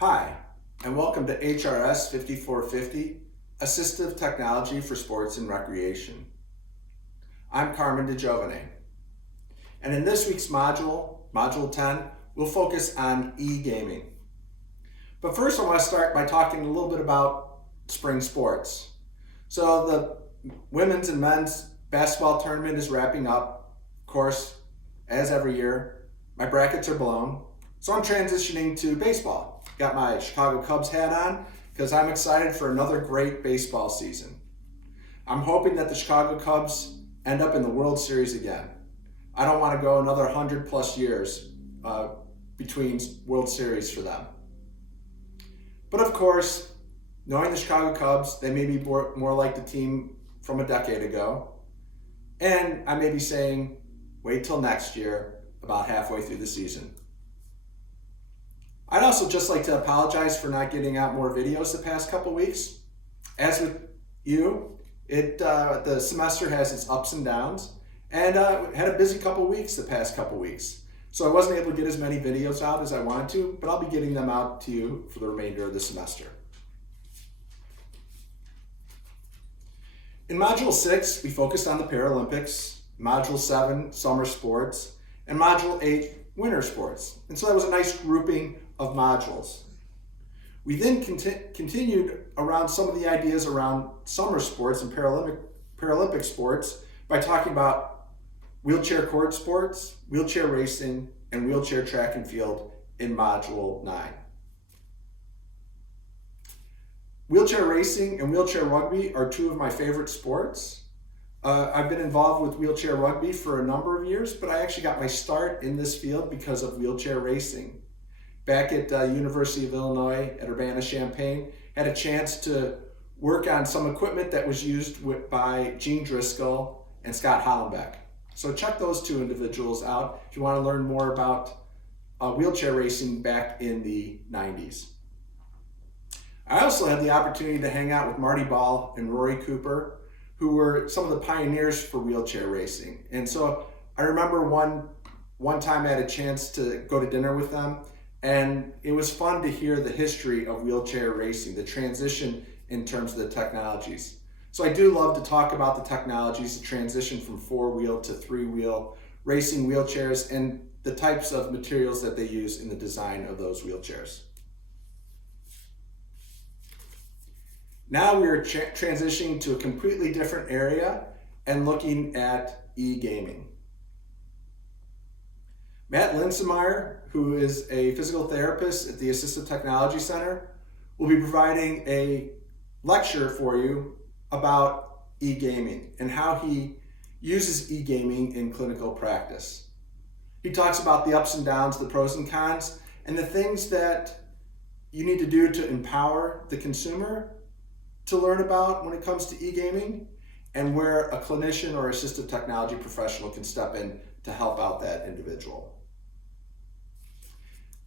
Hi, and welcome to HRS 5450, Assistive Technology for Sports and Recreation. I'm Carmen DeGiovane, and in this week's module, Module 10, we'll focus on e-gaming. But first I want to start by talking a little bit about spring sports. So the women's and men's basketball tournament is wrapping up. Of course, as every year, my brackets are blown, so I'm transitioning to baseball. Got my Chicago Cubs hat on because I'm excited for another great baseball season. I'm hoping that the Chicago Cubs end up in the World Series again. I don't want to go another 100 plus years between World Series for them. But of course, knowing the Chicago Cubs, they may be more like the team from a decade ago. And I may be saying, wait till next year, about halfway through the season. I'd also just like to apologize for not getting out more videos the past couple weeks. As with you, the semester has its ups and downs, and had a busy couple weeks the past couple weeks. So I wasn't able to get as many videos out as I wanted to, but I'll be getting them out to you for the remainder of the semester. In Module 6, we focused on the Paralympics, Module 7, Summer Sports, and Module 8, Winter Sports. And so that was a nice grouping of modules. We then continued around some of the ideas around summer sports and Paralympic sports by talking about wheelchair court sports, wheelchair racing, and wheelchair track and field in Module 9. Wheelchair racing and wheelchair rugby are two of my favorite sports. I've been involved with wheelchair rugby for a number of years, but I actually got my start in this field because of wheelchair racing. Back at University of Illinois at Urbana-Champaign, had a chance to work on some equipment that was used by Gene Driscoll and Scott Hollenbeck. So check those two individuals out if you want to learn more about wheelchair racing back in the 90s. I also had the opportunity to hang out with Marty Ball and Rory Cooper, who were some of the pioneers for wheelchair racing. And so I remember one time I had a chance to go to dinner with them, and it was fun to hear the history of wheelchair racing, the transition in terms of the technologies. So I do love to talk about the technologies, the transition from 4-wheel to 3-wheel racing wheelchairs, and the types of materials that they use in the design of those wheelchairs. Now we are transitioning to a completely different area and looking at e-gaming. Matt Linsemeyer, who is a physical therapist at the Assistive Technology Center, will be providing a lecture for you about e-gaming and how he uses e-gaming in clinical practice. He talks about the ups and downs, the pros and cons, and the things that you need to do to empower the consumer to learn about when it comes to e-gaming, and where a clinician or assistive technology professional can step in to help out that individual.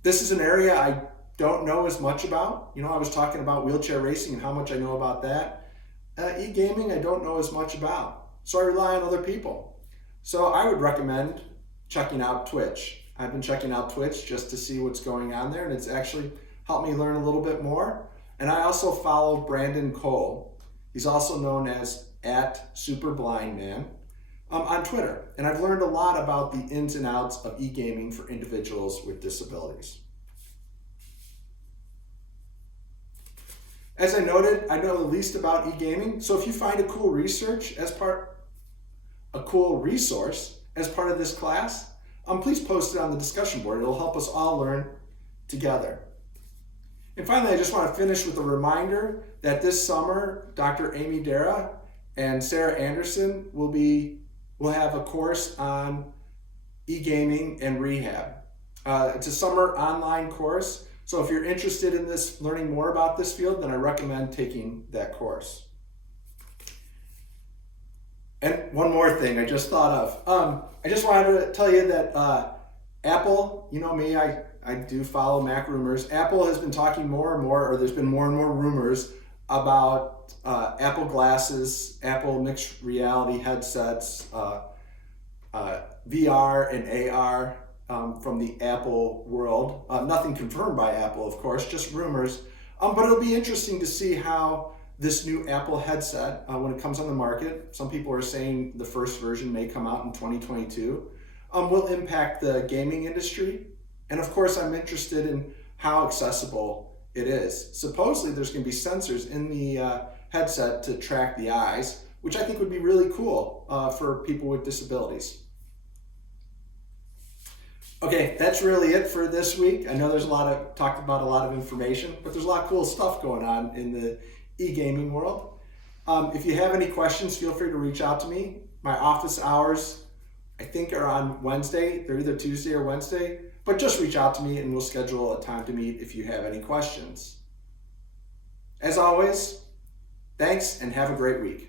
This is an area I don't know as much about. I was talking about wheelchair racing and how much I know about that. E-gaming I don't know as much about, so I rely on other people. So I would recommend checking out Twitch. I've been checking out Twitch just to see what's going on there, and it's actually helped me learn a little bit more. And I also follow Brandon Cole. He's also known as @SuperBlindMan on Twitter. And I've learned a lot about the ins and outs of e-gaming for individuals with disabilities. As I noted, I know the least about e-gaming. So if you find a cool resource as part of this class, please post it on the discussion board. It'll help us all learn together. And finally, I just want to finish with a reminder that this summer, Dr. Amy Dara and Sarah Anderson will have a course on e-gaming and rehab. It's a summer online course, so if you're interested in this, learning more about this field, then I recommend taking that course. And one more thing I just thought of. I just wanted to tell you that Apple, you know me, I do follow Mac rumors. Apple has been talking more and more, or there's been more and more rumors about Apple glasses, Apple mixed reality headsets, VR and AR from the Apple world. Nothing confirmed by Apple, of course, just rumors. But it'll be interesting to see how this new Apple headset, when it comes on the market, some people are saying the first version may come out in 2022, will impact the gaming industry. And of course, I'm interested in how accessible it is. Supposedly, there's going to be sensors in the headset to track the eyes, which I think would be really cool for people with disabilities. Okay, that's really it for this week. I know there's talked about a lot of information, but there's a lot of cool stuff going on in the e-gaming world. If you have any questions, feel free to reach out to me. My office hours, I think, are on Wednesday. They're either Tuesday or Wednesday, but just reach out to me and we'll schedule a time to meet if you have any questions. As always, thanks and have a great week.